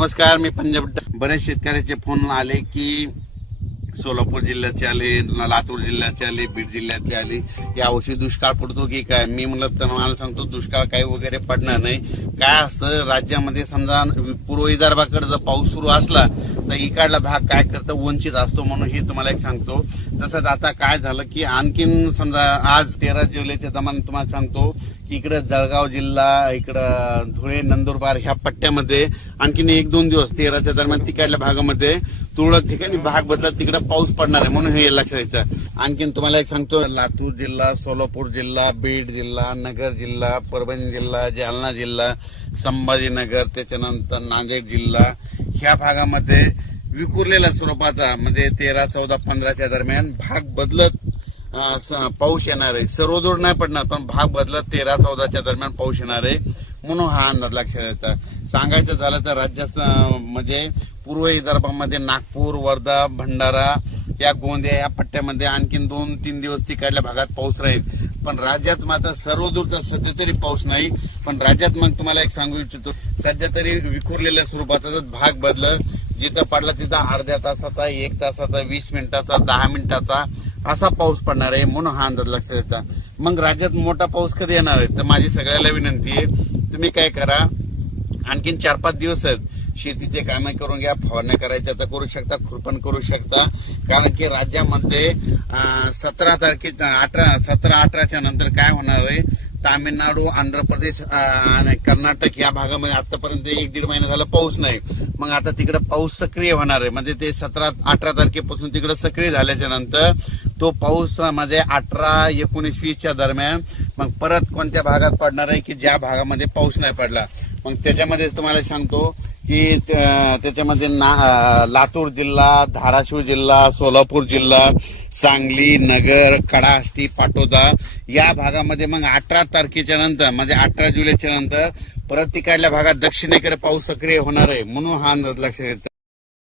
नमस्कार मी पंजाब बरेच शेतकऱ्याचे फोन आले की सोलापूर जिल्ह्याचे आले लातूर जिल्ह्याचे आले बीड जिल्ह्यातले आले. या यावर्षी दुष्काळ पडतो की काय? मी म्हणलं तर मला सांगतो दुष्काळ काही वगैरे पडणार नाही. काय असतं? राज्यामध्ये समजा पूर्व विदर्भाकडे जर पाऊस सुरू असला तर इकडला भाग काय करतं? वंचित असतो म्हणून हे तुम्हाला एक सांगतो. तसंच आता काय झालं की आणखीन समजा आज तेरा जुलैच्या दमान तुम्हाला सांगतो की इकडं जळगाव जिल्हा इकडं धुळे नंदुरबार ह्या पट्ट्यामध्ये आणखीन एक दोन दिवस तेराच्या दरम्यान तिकडल्या भागामध्ये तुरळक ठिकाणी भाग बदलत तिकडे पाऊस पडणार आहे म्हणून हे लक्षात द्यायचं. आणखीन तुम्हाला एक सांगतो लातूर जिल्हा सोलापूर जिल्हा बीड जिल्हा नगर जिल्हा परभणी जिल्हा जालना जिल्हा संभाजीनगर त्याच्यानंतर नांदेड जिल्हा ह्या भागामध्ये विखुरलेल्या स्वरूपाचा म्हणजे तेरा चौदा पंधराच्या दरम्यान भाग बदलत स- पाऊस येणार आहे. सर्वदूर नाही पडणार पण भाग बदलत तेरा चौदाच्या दरम्यान पाऊस येणार आहे म्हणून हा अंदाज लक्षात येतात सांगायचं झालं तर राज्यात म्हणजे पूर्व विदर्भामध्ये नागपूर वर्धा भंडारा या गोंदिया या पट्ट्यामध्ये आणखीन दोन तीन दिवस तिकडल्या भागात पाऊस राहील. पण राज्यात मात्र सर्वदूरचा सध्या तरी पाऊस नाही. पण राज्यात मग तुम्हाला एक सांगू इच्छितो सध्या तरी विखुरलेल्या स्वरूपाचा जर भाग बदलत जिथं पडला तिथं अर्ध्या तासाचा एक तासाचा वीस मिनिटाचा दहा मिनिटाचा असा पाऊस पडणार आहे म्हणून हा अंदाज लक्षात द्यायचा मग राज्यात मोठा पाऊस कधी येणार आहे? तर माझी सगळ्याला विनंती आहे तुम्ही काय करा आणखीन चार पाच दिवस आहेत. शेतीचे कामे करून घ्या फवारण्या करायच्या तर करू शकता खुरपण करू शकता. कारण की राज्यामध्ये सतरा तारखे अठरा सतरा अठराच्या नंतर काय होणार आहे? तामिळनाडू आंध्र प्रदेश आणि कर्नाटक या भागामध्ये आतापर्यंत एक दीड महिना झाला पाऊस नाही. मग आता तिकडे पाऊस सक्रिय होणार आहे. म्हणजे ते सतरा अठरा तारखेपासून तिकडे सक्रिय झाल्याच्यानंतर तो पाऊसमध्ये अठरा एकोणीस वीसच्या दरम्यान मग परत कोणत्या भागात पडणार आहे की ज्या भागामध्ये पाऊस नाही पडला? मग त्याच्यामध्ये तुम्हाला सांगतो की त्याच्यामध्ये ना लातूर जिल्हा धाराशिव जिल्हा सोलापूर जिल्हा सांगली नगर कडाष्टी पाटोदा या भागामध्ये मग अठरा तारखेच्या नंतर म्हणजे अठरा जुलैच्या नंतर परत तिकडल्या भागात दक्षिणेकडे पाऊस सक्रिय होणार आहे म्हणून हा अंदाज लक्षात घ्यायचा